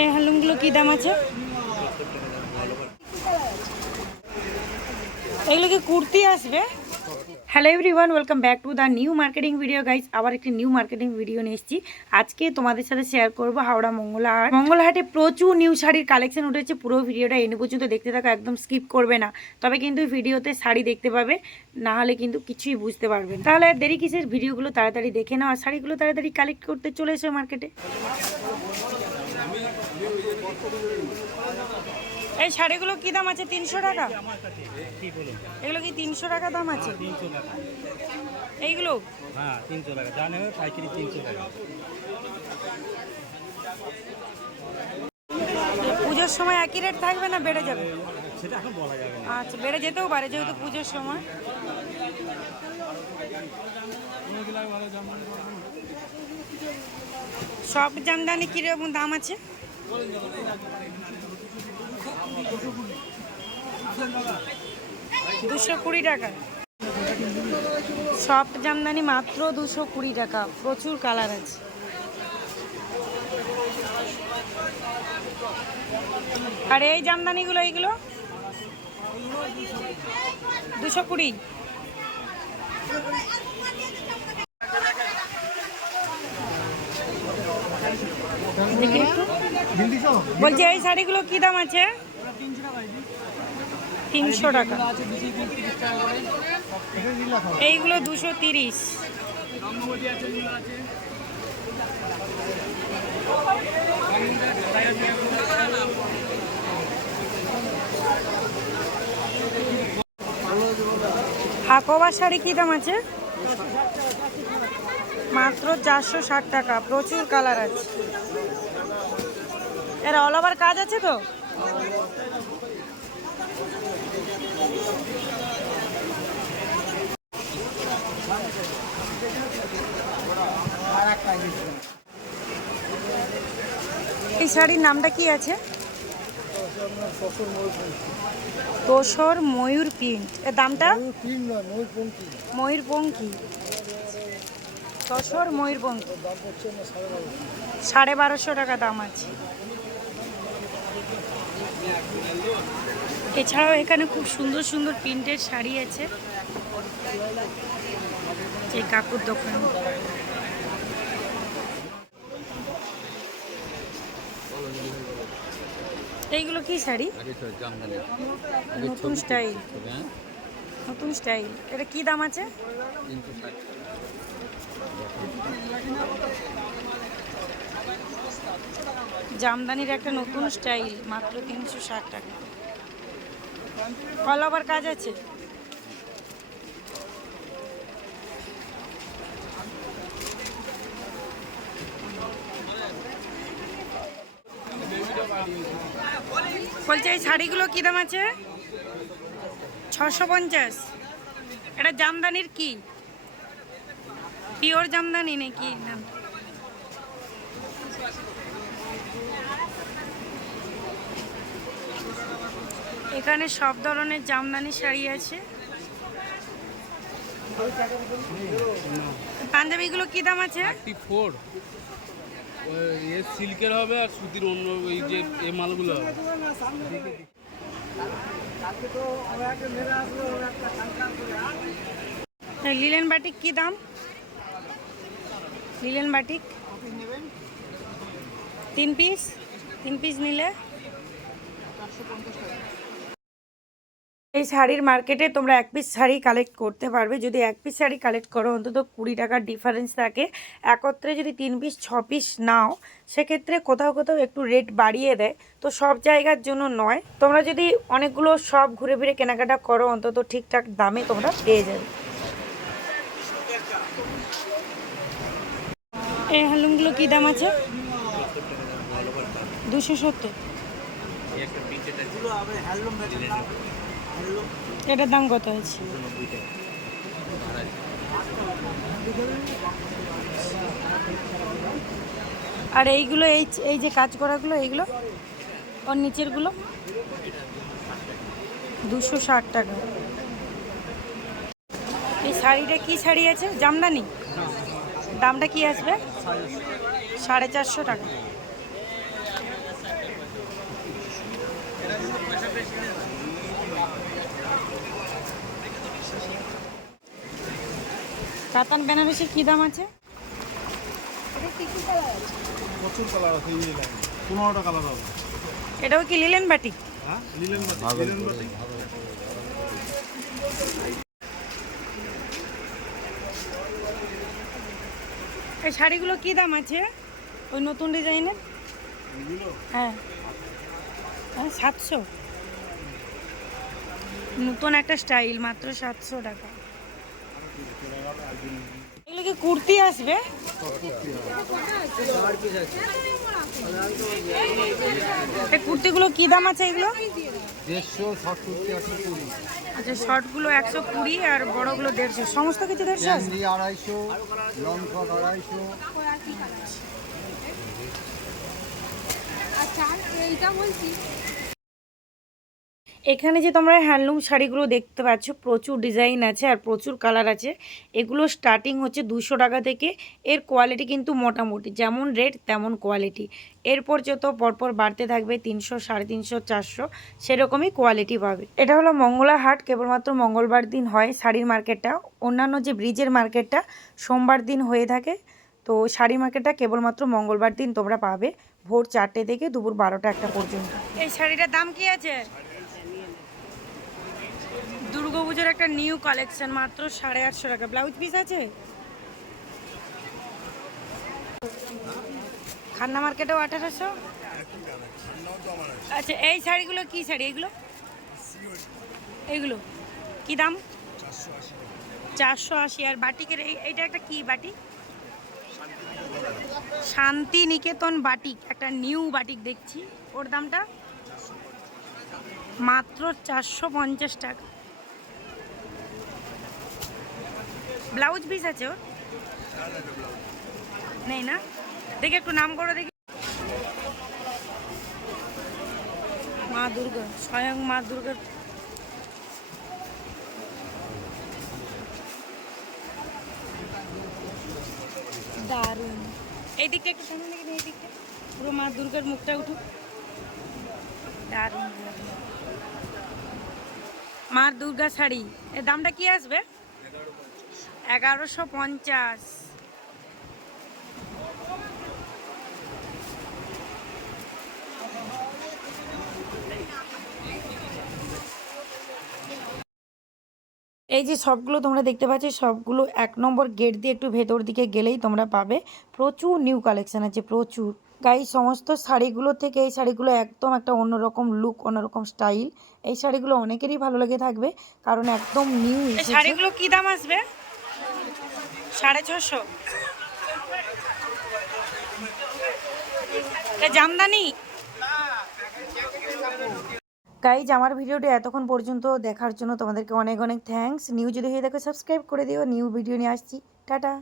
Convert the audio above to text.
এই হ্যান্ডলুমগুলো কী দাম আছে? এগুলো কি কুর্তি আসবে? Hello everyone welcome back to the new marketing video guys আবার একটি নিউ মার্কেটিং ভিডিও নিয়ে এসেছি। আজকে তোমাদের সাথে শেয়ার করব হাওড়া মঙ্গলহাট। মঙ্গলহাটে প্রচুর নিউ শাড়ির কালেকশন উঠেছে। পুরো ভিডিওটা এনে পর্যন্ত দেখতে থাকো, একদম স্কিপ করবে না। তবে কিন্তু ভিডিওতে শাড়ি দেখতে পাবে, না হলে কিন্তু কিছুই বুঝতে পারবে। তাহলে দেরি কিসের? ভিডিওগুলো তাড়াতাড়ি দেখে নাও, আর শাড়িগুলো তাড়াতাড়ি কালেক্ট করতে চলে এসো মার্কেটে এই শাড়িগুলো কি দাম আছে? তিনশো টাকা? এগুলো কি তিনশো টাকা দাম আছে? টাকা। এইগুলো? হ্যাঁ তিনশো টাকা। যা নেবে পাইকারি তিনশো টাকা। পুজোর সময় একই রেট থাকবে না বেড়ে যাবে? সেটা এখন বলা যাবে না। আচ্ছা বেড়ে যেতেও পারে যেহেতু পুজোর সময়। সব জামদানি কীরকম দাম আছে? দুশো কুড়ি টাকা। সফট জামদানি মাত্র দুশো কুড়ি টাকা। প্রচুর কালার আছে। আর এই জামদানিগুলো, এইগুলো? দুশো কুড়ি দেখি একটু। বলছি, এই শাড়িগুলো কি দাম আছে? তিনশো টাকা। এইগুলো দুশো তিরিশ। হাকোবা শাড়ি কি দাম আছে? মাত্র চারশো ষাট টাকা। প্রচুর কালার আছে। এর অল ওভার কাজ আছে তো? এই শাড়ির নামটা কি আছে? তোসর ময়ূর প্রিন্ট এর দামটা? ময়ূরপঙ্খী তসর ময়ূরপঙ্খী সাড়ে বারোশো টাকা দাম আছে। এছাড়াও এখানে খুব সুন্দর সুন্দর প্রিন্টের শাড়ি আছে। যে কাকুর দোকান। এইগুলো কি শাড়ি? নতুন স্টাইল। নতুন স্টাইল। এটা কি দাম আছে? জামদানির একটা নতুন স্টাইল, মাত্র তিনশো ষাট টাকা। অল কাজ আছে? বলছি, এই শাড়িগুলো কি দাম আছে? ছশো পঞ্চাশ। এটা জামদানির কি? পিওর জামদানি নাকি? না এখানে সব ধরনের জামদানি শাড়ি আছে। পাঞ্জাবিগুলো কি দাম আছে? এ সিল্কের হবে আর সুতির অন্য ওই যে এ মালগুলো হবে। লিলেন বাটিক কি দাম? Linen batik. তিন পিস? তিন পিস নিলে? এই শাড়ির মার্কেটে তোমরা এক পিস শাড়ি কালেক্ট করতে পারবে। যদি এক পিস শাড়ি কালেক্ট করো, অন্তত কুড়ি টাকার ডিফারেন্স থাকে। একত্রে যদি তিন পিস ছ পিস নাও, সেক্ষেত্রে কোথাও কোথাও একটু রেট বাড়িয়ে দেয়। তো সব জায়গার জন্য নয়। তোমরা যদি অনেকগুলো সব ঘুরে ফিরে কেনাকাটা করো, অন্তত ঠিকঠাক দামে তোমরা পেয়ে যাবে। এই হ্যান্ডলুমগুলো কী দাম আছে? দুশো সত্তর। এটার দাম কত আছে আর এইগুলো, এই এই যে কাজ করাগুলো, এইগুলো? ওর নিচেরগুলো? দুশো ষাট টাকা। এই শাড়িটা কি শাড়ি আছে? জামদানি? দামটা কি আসবে? সাড়ে চারশো টাকা। কাতান বেনারসি কি দাম আছে? প্রচুর কালার আছে এই লাইন পনেরোটা কালার হবে। এটাও কি লিলেন বাটি? হ্যাঁ লিলেন বাটি লিলেন বাটি। এই শাড়িগুলো কি দাম আছে? ওই নতুন ডিজাইনের? হ্যাঁ। হ্যাঁ সাতশো। নতুন একটা স্টাইল মাত্র সাতশো টাকা। এগুলো কি কুর্তি আসবে। এই কুর্তিগুলো কি দাম আছে এগুলো? আচ্ছা শর্টগুলো একশো কুড়ি আর বড়গুলো দেড়শো। সমস্ত কিছু দেড়শো? আড়াইশো আড়াইশো। আচ্ছা এইটা বলছি এখানে যে তোমরা হ্যান্ডলুম শাড়িগুলো দেখতে পাচ্ছ, প্রচুর ডিজাইন আছে আর প্রচুর কালার আছে। এগুলো স্টার্টিং হচ্ছে দুশো টাকা থেকে, এর কোয়ালিটি কিন্তু মোটামুটি, যেমন রেট তেমন কোয়ালিটি এরপর যত পরপর বাড়তে থাকবে, তিনশো, সাড়ে তিনশো, চারশো, সেরকমই কোয়ালিটি পাবে। এটা হলো মঙ্গলা হাট, কেবলমাত্র মঙ্গলবার দিন হয় শাড়ির মার্কেটটা অন্যান্য যে ব্রিজের মার্কেটটা সোমবার দিন হয়ে থাকে, তো শাড়ি মার্কেটটা কেবলমাত্র মঙ্গলবার দিন তোমরা পাবে, ভোর চারটে থেকে দুপুর বারোটা একটা পর্যন্ত। এই শাড়িটার দাম কি আছে? দুর্গাপুজোর একটা নিউ কালেকশন মাত্র সাড়ে আটশো টাকা। ব্লাউজ পিস আছে? খান্না মার্কেটেও আঠারোশো? আচ্ছা এই শাড়িগুলো কি শাড়ি? এগুলো? এইগুলো কি দাম? চারশো আশি। আর বাটিকের এই এইটা একটা কি বাটি শান্তি নিকেতন বাটিক। একটা নিউ বাটিক দেখছি। ওর দামটা? মাত্র চারশো পঞ্চাশ টাকা। ব্লাউজ পিস আছে ওর? নেই না? দেখি একটু নাম করো দেখি। মা দুর্গা, স্বয়ং মা দুর্গার দারুণ। এই দিকটা একটু সামনে দেখি এই দিকটা পুরো মা দুর্গার মুখটা উঠুক। দারুণ মা দুর্গা শাড়ি। এর দামটা কি আসবে? এগারোশো পঞ্চাশ। এই যে সবগুলো তোমরা দেখতে পাচ্ছ, সবগুলো এক নম্বর গেট দিয়ে একটু ভেতর দিকে গেলেই তোমরা পাবে। প্রচুর নিউ কালেকশন আছে, প্রচুর। গাই সমস্ত শাড়িগুলো থেকে এই শাড়িগুলো একদম একটা অন্যরকম লুক অন্যরকম স্টাইল এই শাড়িগুলো অনেকেরই ভালো লেগে থাকবে, কারণ একদম নিউ শাড়িগুলো কি দাম আসবে? সাড়ে ছশো। জামদানি। গাইজ আমার ভিডিওটি এতক্ষণ পর্যন্ত দেখার জন্য তোমাদেরকে অনেক অনেক থ্যাংকস নিউ যদি হয়ে দেখো সাবস্ক্রাইব করে দিও। নিউ ভিডিও নিয়ে আসছি। টাটা।